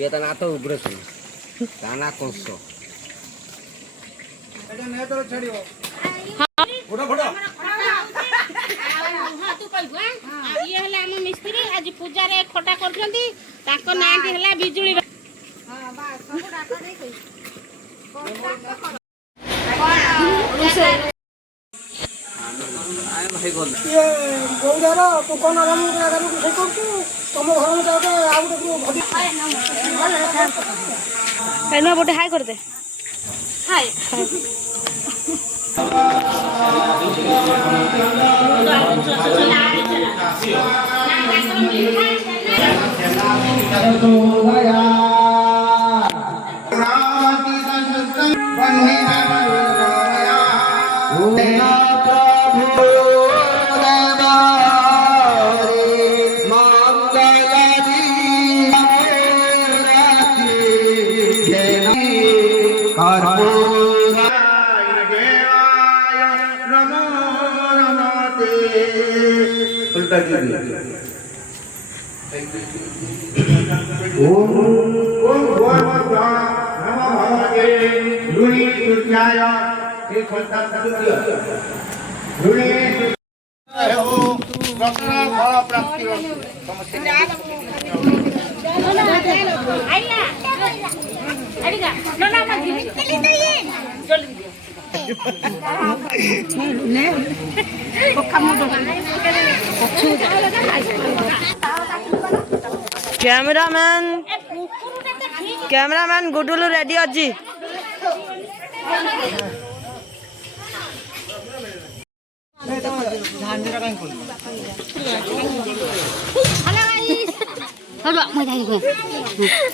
ये तना तो उग्र से ताना कोसो एटा ने तो छडियो फोटो फोटो हां तू कहबा ये हला हम मिस्त्री आज पूजा रे खटा करछंती ताको नाटी हला बिजुली हां बा सब डाका नै कहि आए भाई बोल ये गौदारा तो कोन आराम करू से करतु तुम घर में जाओ तो आउ तो भदी एनो बोटे हाय कर दे हाय कैमरामैन गुडुलू रेडी अछि